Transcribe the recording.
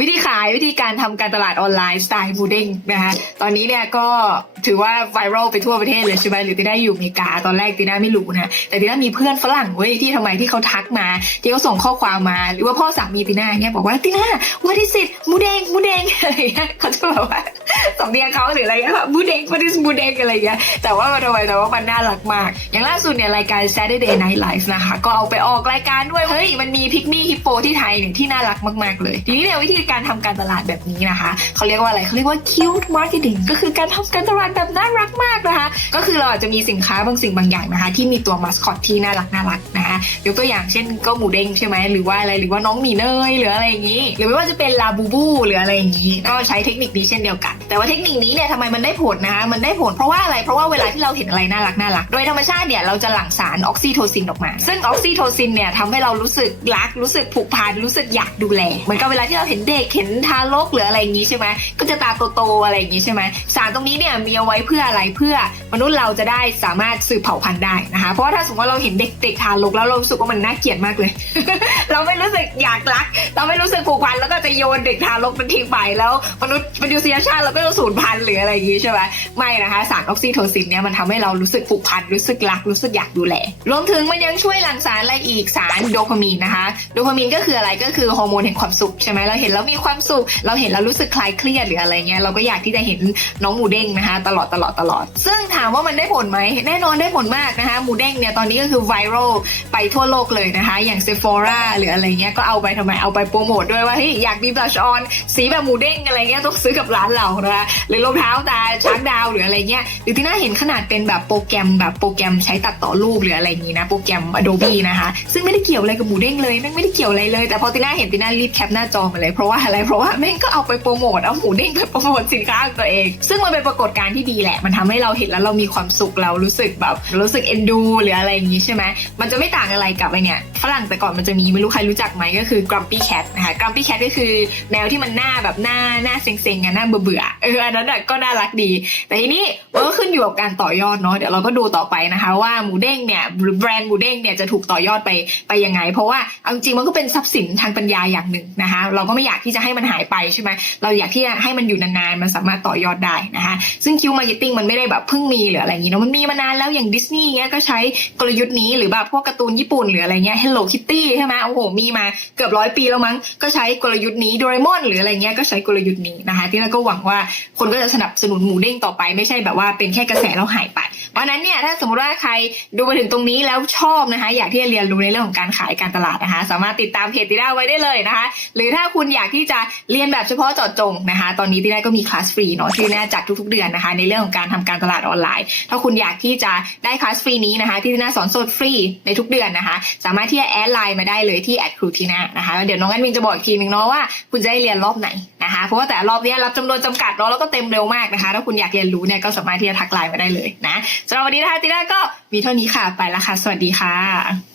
วิธีขายวิธีการทำการตลาดออนไลน์สไตล์บูเด้งนะคะตอนนี้เนี่ยก็ถือว่าไวรัลไปทั่วประเทศเลยใช่ไหมหรือติได้อยู่อเมริกาตอนแรกติน่าไม่รู้นะแต่ติน่ามีเพื่อนฝรั่งเว้ยที่ทำไมที่เขาทักมา ที่เขาส่งข้อความมา หรือว่าพ่อสามีติน่าเนี่ยบอกว่าติน่า what is it มูเด้งมูเด้งอะไรอย่างเงี้ยเขาจะแบบว่า สำเนียงเขาหรืออะไรเงี้ยแบบมูเด้ง what is มูเด้งอะไรอย่างเงี้ยแต่ว่ามันทำไมแต่ว่ามันน่ารักมาก อย่างล่าสุดเนี่ยรายการ Saturday Night Live นะคะ ก็เอาไปออกรายการด้วย เฮ้ย มันมีพิกมี่ฮิปโปที่ไทยเนี่ยที่น่ารักมากๆเลย ทีนี้เนี่ยวิธีการทำการตลาดแบบนี้นะคะ เขาเรียกว่าอะไรเขาเรียกว่า cute marketing ก็คือการทำการตลาดแบบน่ารักมากนะคะ ก็คือเราอาจจะมีสินค้าบางสิ่งบางอย่างนะคะ ที่มีตัวมัสคอตที่น่ารักน่ารัก นะคะยกตัวอย่างเช่นก็หมูเด้งใช่ไหมหรือว่าอะไรหรือว่าน้องหมีเนยหรืออะไรอย่างนี้ หรือไม่ว่าจะเป็นลาบูบูหรืออะไรอย่างนี้ก็ใช้เทคนิคนี้เช่นเดียวกัน แต่ว่าเทคนิคนี้เนี่ยทำไมมันได้ผลนะคะมันได้ผลเพราะว่าอะไรเพราะว่าเวลาที่เราเห็นอะไรน่ารักน่ารักโดยธรรมชาติเนี่ยเราจะหลั่งสารออกซิโทซินออกมา ซึ่งออกซิโทซินเนี่ยทำให้เรารู้สึกรักรู้สึกผูกพันรู้สึกอยากดูแลเหมือนกับเวลาที่เราเห็นเด็กเห็นทารกหรืออะไรอย่างนี้ใช่ไหมก็จะตาโตๆอะไรอย่างนี้ใช่ไหมสารตรงนี้เนี่ยมีเอาไว้เพื่ออะไรเพื่อ มนุษย์เราจะได้สามารถสืบเผ่าพันธุ์ได้นะคะเพราะว่าถ้าสมมติว่าเราเห็นเด็กเด็กทารกแล้วเรารู้สึกว่ามันน่าเกลียดมากเลย เราไม่รู้สึกอยากรัก เราไม่รู้สึกผูกพันแล้วก็จะโยนเด็กทารกเป็นทิ้งไปแล้วมนุษย์มนุษยชาติเราก็จะสูญพันธุ์หรืออะไรอย่างนี้ใช่ไหมไม่นะคะสารออกซิโทซินเนี่ยมันทำให้เรารู้สึกผูกพันรู้สึกรักรู้สึกอยากดูแลรวมถึงมันยังช่วยหลั่งสารอะไรอีกสารโดพามีนนะคะโดพามีนก็คืออะไรก็คือฮอร์โมนแห่งความสุขใช่ไหมเราเห็นแล้วมีความสุข เราเห็นแล้วรู้สึกคลายเครียดหรืออะไรเงี้ยเราก็อยากที่จะเห็นน้องหมูเด้งนะคะตลอดตลอดตลอด ซึ่งถามว่ามันได้ผลไหมแน่นอนได้ผลมากนะคะหมูเด้งเนี่ยตอนนี้ก็คือไวรัลไปทั่วโลกเลยนะคะ อย่างเซฟ o ราหรืออะไรเงี้ยก็เอาไปทำไมเอาไปโปรโมทด้วยว่าเฮ้ยอยากมีบลัชออนสีแบบหมูเด้งอะไรเงี้ยต้องซื้อกับร้านเรานะคะหรือรองเท้าตาช้างดาวหรืออะไรเงี้ยหรือที่น่าเห็นขนาดเป็นแบบโปรแกรมแบบโปรแกรมใช้ตัดต่อรูปหรืออะไรอย่างงี้นะโปรแกรม Adobe นะคะ ซึ่งไม่ได้เกี่ยวอะไรกับหมูเด้งเลยแม่งไม่ได้เกี่ยวอะไรเลย แต่พอติน่าเห็นติน่ารีบแคปหน้าจอมาเลยเพราะว่าอะไรเพราะว่าแม่งก็เอาไปโปรโมทเอาหมูเด้งไปโปรโมทสินค้าของตัวเอง ซึ่งมันเป็นปรากฏการณ์ที่ดีแหละ มันทำให้เราเห็นแล้วเรามีความสุขเรารู้สึกแบบรู้สึกเอ็นดู หรืออะไรอย่างงี้ใช่ไหมมันจะไม่ต่างอะไรกับไอเนี่ยฝรั่งแต่ก่อนมันจะมีไม่รู้ใครรู้จักไหมก็คือ grumpy cat นะคะ grumpy cat ก็คือแมวที่มันหน้าแบบหน้าหน้าเซ็งๆอะหน้าเบื่อเอออันนั้นก็น่ารักดี แต่ทีนี้มันก็ขึ้นอยู่กับการต่อยอดเนาะเดี๋ยวเราก็ดูต่อไปนะคะ ว่าหมูเด้งเนี่ยหรือแบรนด์หมูเด้งเนี่ยจะถูกต่อยอดไปไปยังไง เพราะว่าเอาจริงมันก็เป็นทรัพย์สินทางปัญญาอย่างหนึ่งนะคะ เราก็ไม่อยากที่จะให้มันหายไปใช่ไหมเราอยากที่จะให้มันอยู่นานๆมันสามารถต่อยอดได้นะคะซึ่งคิวมาร์เก็ตติ้งมันไม่ได้แบบเพิ่งมีหรืออะไรอย่างงี้เนาะมันมีมานานแล้วอย่างดิสนีย์เงี้ยก็ใช้กลยุทธ์นี้หรือแบบพวกการ์ตูนญี่ปุ่นหรืออะไรเงี้ย Hello Kitty ใช่ไหมโอ้โหมีมาเกือบร้อยปีแล้วมั้งก็ใช้กลยุทธ์นี้โดเรมอนหรืออะไรเงี้ยก็ใช้กลยุทธ์นี้นะคะ ที่เราก็หวังว่าคนก็จะสนับสนุนหมูเด้งต่อไปไม่ใช่แบบว่าเป็นแค่กระแสแล้วหายไปเพราะนั้นเนี่ยถ้าสมมติว่าใครดูมาถึงตรงนี้แล้วชอบนะคะ อยากที่จะเรียนรู้ในเรื่องของการขายการตลาดนะคะ สามารถติดตามเพจติด้าไว้ได้เลยนะคะ หรือถ้าคุณอยากที่จะเรียนแบบเฉพาะเจาะจงนะคะ ตอนนี้ติด้าก็มีคลาสฟรีเนาะที่ติด้าจัดทุกๆเดือนนะคะ ในเรื่องของการทำการตลาดออนไลน์ ถ้าคุณอยากที่จะได้คลาสฟรีนี้นะคะ ที่ติด้าสอนสดฟรีในทุกเดือนนะคะ สามารถที่จะแอดไลน์มาได้เลยที่ที่แอดครูทีน่านะคะแล้วเดี๋ยวน้องแอดมินจะบอกอีกทีนึงเนาะว่าคุณจะได้เรียนรอบไหนนะคะเพราะว่าแต่รอบนี้รับจำนวนจำกัดเนาะแล้วก็เต็มเร็วมากนะคะถ้าคุณอยากเรียนรู้เนี่ยก็สามารถที่จะทักไลน์มาได้เลยนะสำหรับวันนี้นะคะติด้าก็มีเท่านี้ค่ะไปละค่ะสวัสดีค่ะ